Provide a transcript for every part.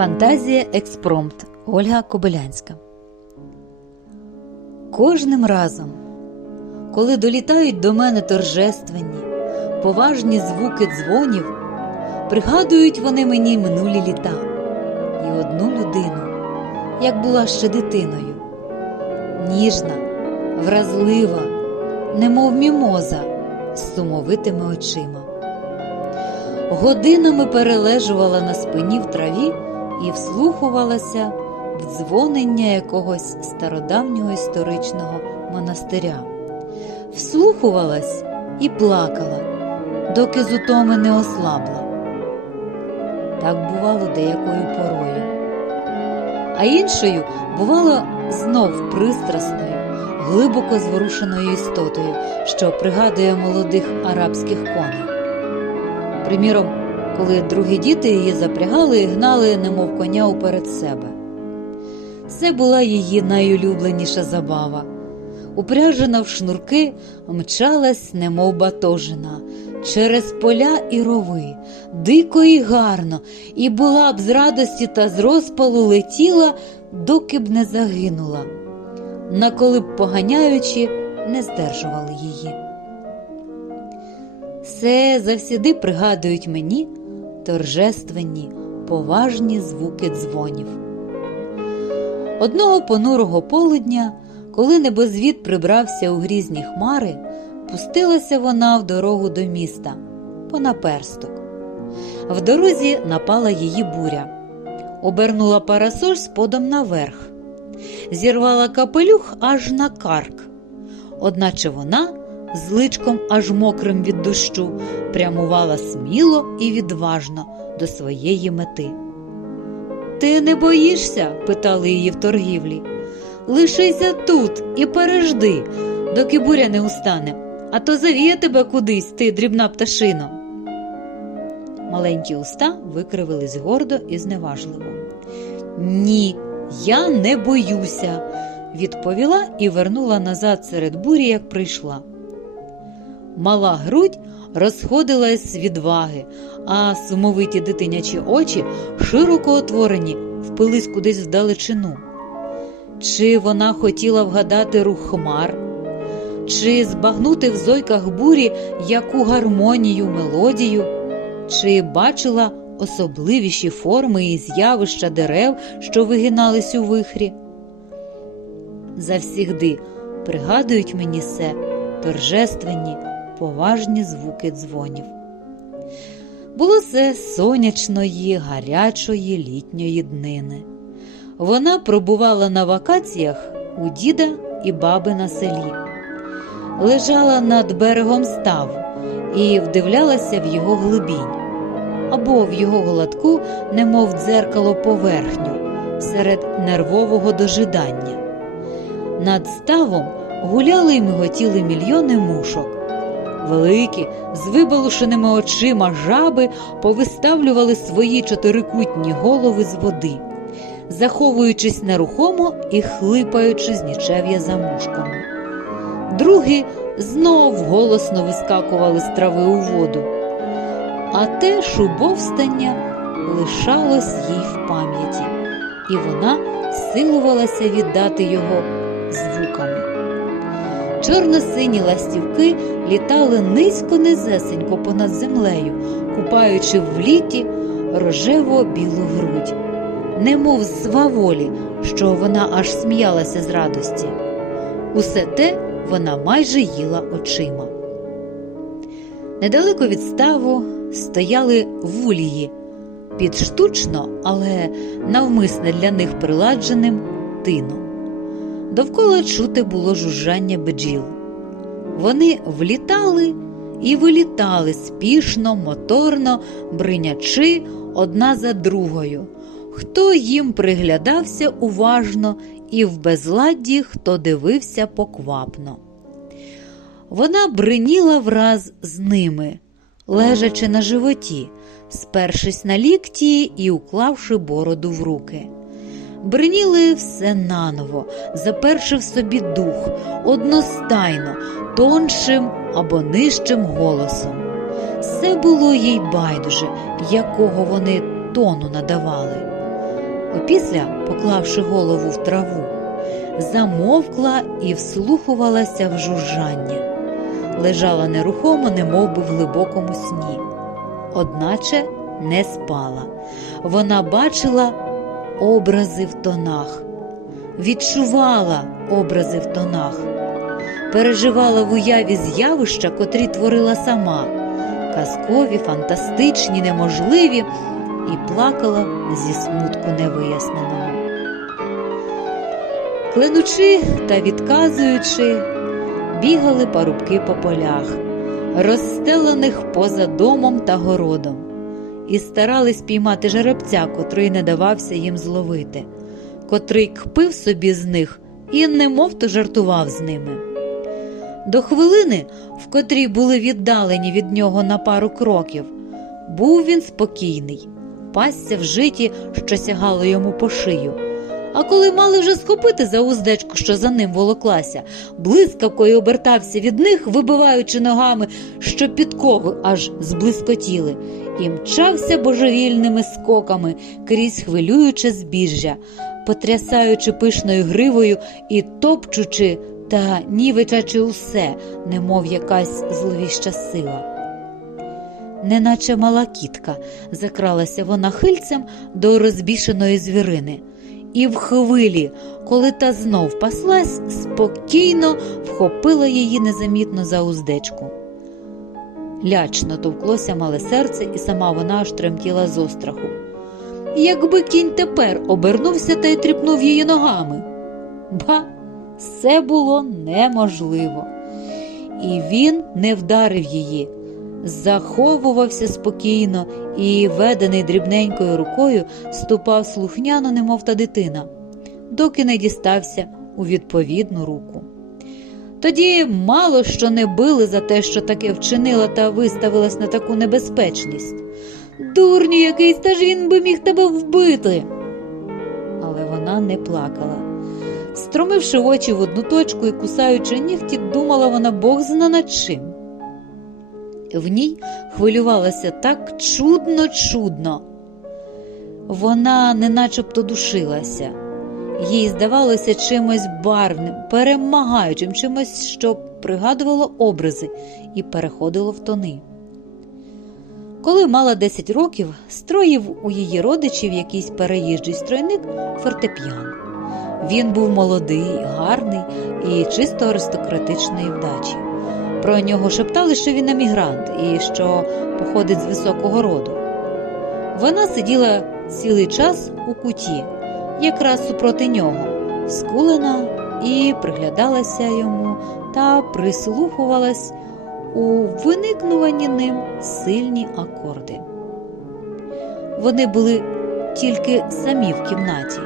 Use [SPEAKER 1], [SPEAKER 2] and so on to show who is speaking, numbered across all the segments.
[SPEAKER 1] Фантазія Експромт Ольга Кобилянська. Кожним разом, коли долітають до мене торжественні, поважні звуки дзвонів, пригадують вони мені минулі літа і одну людину, як була ще дитиною, ніжна, вразлива, немов мімоза з сумовитими очима. Годинами перележувала на спині в траві і вслухувалася в дзвонення якогось стародавнього історичного монастиря. Вслухувалась і плакала, доки з утоми не ослабла. Так бувало деякою порою. А іншою бувало знов пристрасною, глибоко зворушеною істотою, що пригадує молодих арабських коней. Приміром, коли другі діти її запрягали і гнали, немов коня уперед себе. Це була її найулюбленіша забава. Упряжена в шнурки, мчалась, немов батожина, через поля і рови, дико і гарно, і була б з радості та з розпалу летіла, доки б не загинула, наколи б поганяючи, не здержували її. Все завсіди пригадують мені торжественні, поважні звуки дзвонів. Одного понурого полудня, коли небозвід прибрався у грізні хмари, пустилася вона в дорогу до міста понаперсток. В дорозі напала її буря, обернула парасоль сподом наверх, зірвала капелюх аж на карк, одначе вона з личком аж мокрим від дощу, прямувала сміло і відважно до своєї мети. Ти не боїшся? питали її в торгівлі. Лишися тут і пережди, доки буря не устане, а то завіє тебе кудись, ти дрібна пташино. Маленькі уста викривились гордо і зневажливо. Ні, я не боюся, відповіла і вернула назад серед бурі, як прийшла. Мала грудь розходилась з відваги, а сумовиті дитинячі очі, широко отворені, впились кудись вдалечину. Чи вона хотіла вгадати рух хмар, чи збагнути в зойках бурі яку гармонію, мелодію, чи бачила особливіші форми і з'явища дерев, що вигинались у вихрі? Завсігди пригадують мені се торжественні поважні звуки дзвонів. Було це сонячної, гарячої літньої днини. Вона пробувала на вакаціях у діда і баби на селі, лежала над берегом ставу і вдивлялася в його глибінь або в його гладку, немов дзеркало поверхню серед нервового дожидання. Над ставом гуляли й миготіли мільйони мушок. Великі, з вибалушеними очима жаби повиставлювали свої чотирикутні голови з води, заховуючись нерухомо і хлипаючи з нічев'я за мушками. Другі знов голосно вискакували з трави у воду, а те шубовстання лишалось їй в пам'яті, і вона силувалася віддати його звуками. Чорно-сині ластівки літали низько низесенько понад землею, купаючи в літі рожево білу грудь, немов сваволі, що вона аж сміялася з радості. Усе те вона майже їла очима. Недалеко від ставу стояли вулії під штучно, але навмисне для них приладженим тином. Довкола чути було жужжання бджіл. Вони влітали і вилітали спішно, моторно, бринячи одна за другою. Хто їм приглядався уважно, і в безладді хто дивився поквапно. Вона бриніла враз з ними, лежачи на животі, спершись на лікті і уклавши бороду в руки. Бриніли все наново, заперши в собі дух, одностайно, тоншим або нижчим голосом. Все було їй байдуже, якого вони тону надавали. Опісля, поклавши голову в траву, замовкла і вслухувалася в жужжання. Лежала нерухомо, немов би в глибокому сні. Одначе не спала. Вона бачила образи в тонах, відчувала образи в тонах, переживала в уяві з'явища, котрі творила сама, казкові, фантастичні, неможливі, і плакала зі смутку невиясненого. Кленучи та відказуючи, бігали парубки по полях, розстелених поза домом та городом, і старались піймати жеребця, котрий не давався їм зловити, котрий кпив собі з них і немов то жартував з ними. До хвилини, в котрій були віддалені від нього на пару кроків, був він спокійний, пасся в житі, що сягало йому по шию. А коли мали вже схопити за уздечку, що за ним волоклася, блискавкою обертався від них, вибиваючи ногами, що підкови аж зблискотіли, і мчався божевільними скоками крізь хвилююче збіжжя, потрясаючи пишною гривою і топчучи та нівечачи усе, немов якась зловіща сила. Неначе мала кітка, закралася вона хильцем до розбішеної звірини і в хвилі, коли та знов паслась, спокійно вхопила її незамітно за уздечку. Лячно товклося мале серце, і сама вона аж тремтіла з остраху. Якби кінь тепер обернувся та й тріпнув її ногами. Ба, все було неможливо. І він не вдарив її, заховувався спокійно і, ведений дрібненькою рукою, ступав слухняно, немов та дитина, доки не дістався у відповідну руку. Тоді мало що не били за те, що таке вчинила та виставилась на таку небезпечність. Дурню якийсь, та ж він би міг тебе вбити. Але вона не плакала. Стромивши очі в одну точку і кусаючи нігті, думала вона Бог зна над чим. В ній хвилювалася так чудно, чудно. Вона не начебто душилася, їй здавалося чимось барвним, перемагаючим, чимось, що пригадувало образи і переходило в тони. Коли мала 10 років, строїв у її родичів якийсь переїжджий стройник фортепіано. Він був молодий, гарний і чисто аристократичної вдачі. Про нього шептали, що він емігрант і що походить з високого роду. Вона сиділа цілий час у куті, якраз супроти нього, скулена і приглядалася йому та прислухувалась у виникнуванні ним сильні акорди. Вони були тільки самі в кімнаті.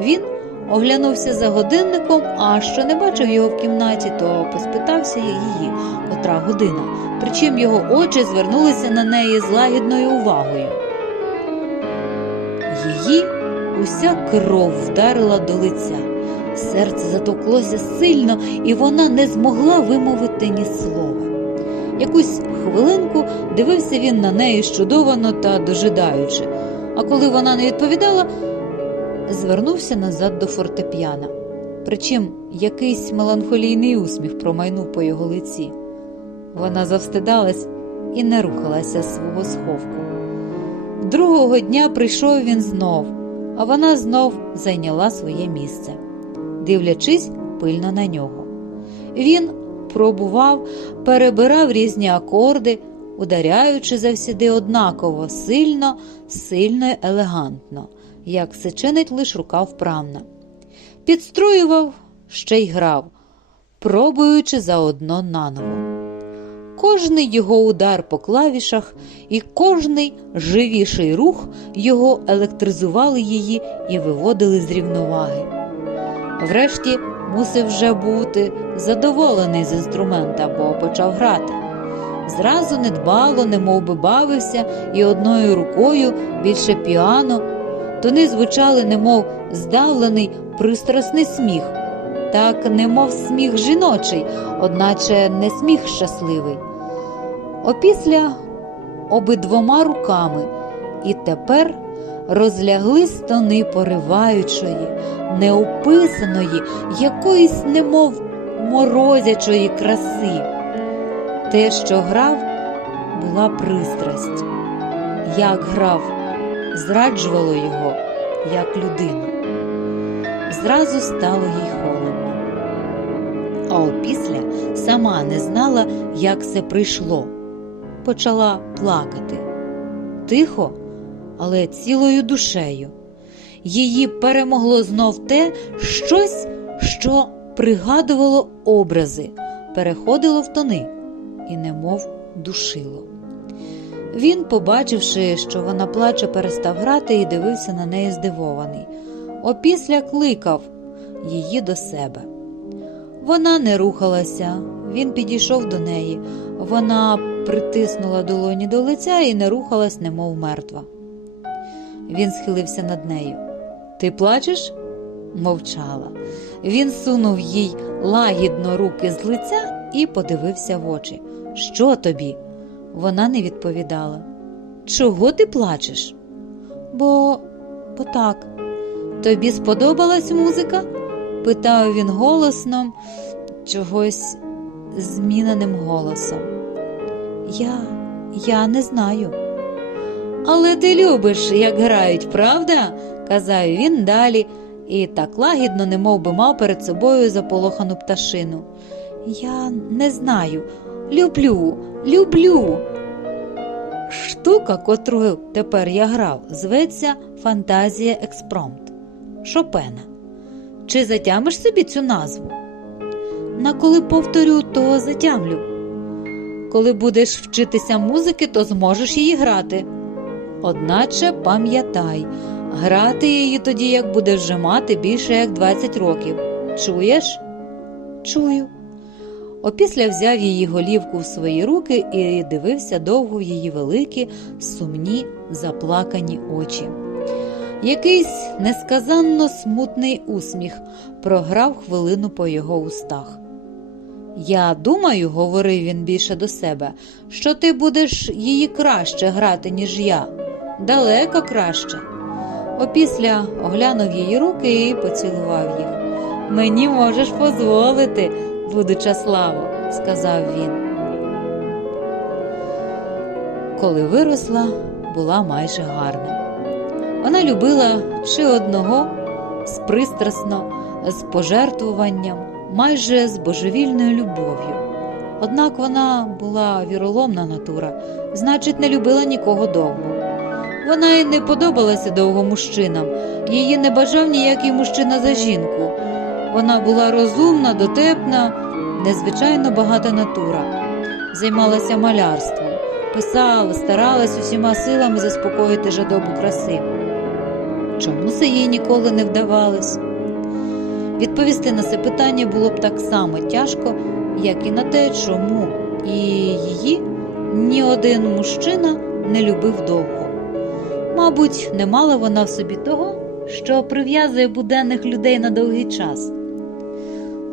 [SPEAKER 1] Він оглянувся за годинником, а що не бачив його в кімнаті, то поспитався її, котра година, причим його очі звернулися на неї з лагідною увагою. Її уся кров вдарила до лиця, серце затоклося сильно, і вона не змогла вимовити ні слова. Якусь хвилинку дивився він на неї щудовано та дожидаючи, а коли вона не відповідала, звернувся назад до фортепіана. Причим якийсь меланхолійний усміх промайнув по його лиці. Вона завстидалась і не рухалася з свого сховку. Другого дня прийшов він знов, а вона знов зайняла своє місце, дивлячись пильно на нього. Він пробував, перебирав різні акорди, ударяючи завсіди однаково, сильно, сильно й елегантно, як се чинить лиш рука вправна. Підстроював, ще й грав, пробуючи заодно наново. Кожний його удар по клавішах і кожний живіший рух його електризували її і виводили з рівноваги. Врешті мусив вже бути задоволений з інструмента, бо почав грати. Зразу недбало, немов би бавився, і одною рукою більше піано, тони звучали, немов здавлений пристрасний сміх, так немов сміх жіночий, одначе не сміх щасливий. Опісля обидвома руками, і тепер розлягли стони пориваючої, неописаної, якоїсь, немов морозячої краси. Те, що грав, була пристрасть. Як грав, зраджувало його, як людину. Зразу стало їй холодно. А опісля сама не знала, як це прийшло. Почала плакати. Тихо, але цілою душею. Її перемогло знов те щось, що пригадувало образи, переходило в тони і немов душило. Він, побачивши, що вона плаче, перестав грати і дивився на неї здивований. Опісля кликав її до себе. Вона не рухалася, він підійшов до неї. Вона притиснула долоні до лиця і не рухалась, немов мертва. Він схилився над нею. Ти плачеш? мовчала. Він сунув їй лагідно руки з лиця і подивився в очі. Що тобі? Вона не відповідала. Чого ти плачеш? Бо, бо так. Тобі сподобалась музика? питав він голосно, чогось зміненим голосом. Я, я не знаю. Але ти любиш, як грають, правда? казав він далі і так лагідно, немов би мав перед собою заполохану пташину. Я не знаю. Люблю, люблю. Штука, котру тепер я грав, зветься Фантазія Експромт Шопена. Чи затямиш собі цю назву? На коли повторю, то затямлю. Коли будеш вчитися музики, то зможеш її грати. Одначе пам'ятай, грати її тоді, як будеш вже мати більше як 20 років. Чуєш? Чую. Опісля взяв її голівку в свої руки і дивився довго в її великі, сумні, заплакані очі. Якийсь несказанно смутний усміх програв хвилину по його устах. Я думаю, говорив він більше до себе, що ти будеш її краще грати, ніж я, далеко краще. Опісля оглянув її руки і поцілував їх. Мені можеш дозволити, будуча славо, сказав він. Коли виросла, була майже гарна. Вона любила чи одного спристрасно, з пожертвуванням, майже з божевільною любов'ю. Однак вона була віроломна натура, значить, не любила нікого довго. Вона й не подобалася довго мужчинам, її не бажав ніякий мужчина за жінку. Вона була розумна, дотепна, незвичайно багата натура, займалася малярством, писала, старалась усіма силами заспокоїти жадобу краси. Чому це їй ніколи не вдавалось? Відповісти на це питання було б так само тяжко, як і на те, чому і її ні один мужчина не любив довго. Мабуть, не мала вона в собі того, що прив'язує буденних людей на довгий час.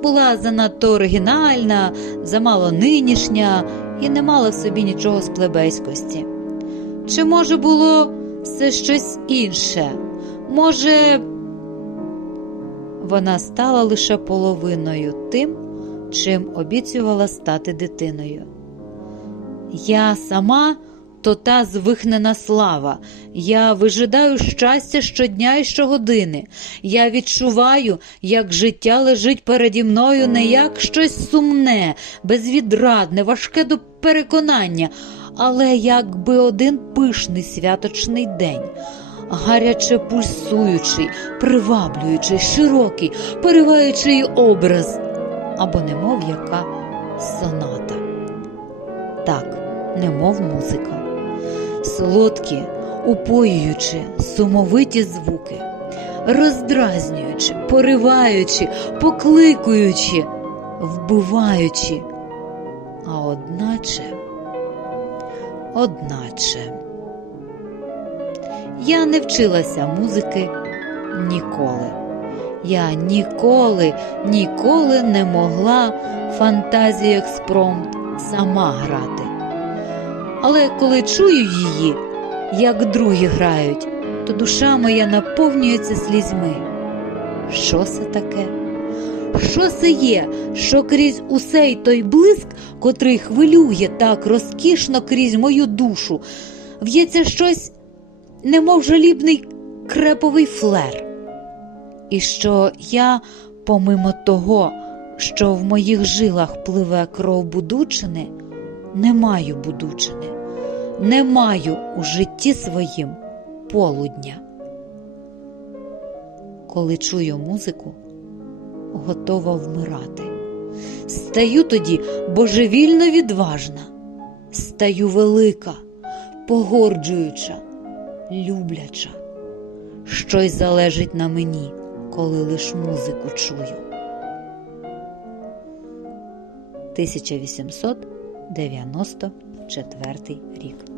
[SPEAKER 1] Була занадто оригінальна, замало нинішня і не мала в собі нічого з плебейськості. Чи може було це щось інше? Може, вона стала лише половиною тим, чим обіцювала стати дитиною. Я сама то та звихнена слава. Я вижидаю щастя щодня і щогодини. Я відчуваю, як життя лежить переді мною не як щось сумне, безвідрадне, важке до переконання, але якби один пишний святочний день. Гаряче пульсуючий, приваблюючий, широкий, пориваючий образ, або немов яка соната. Так, немов музика солодкі, упоюючи, сумовиті звуки, роздразнюючи, пориваючи, покликуючи, вбиваючи, а одначе, одначе, я не вчилася музики ніколи. Я ніколи, ніколи не могла фантазію експромт сама грати. Але коли чую її, як другі грають, то душа моя наповнюється слізьми. Що це таке? Що це є, що крізь усей той блиск, котрий хвилює так розкішно крізь мою душу, в'ється щось, немов жалібний креповий флер. І що я, помимо того, що в моїх жилах пливе кров будучини, не маю будучини, не маю у житті своїм полудня. Коли чую музику, готова вмирати. Стаю тоді божевільно відважна, стаю велика, погорджуюча, любляча. Щось залежить на мені, коли лиш музику чую. 1894 рік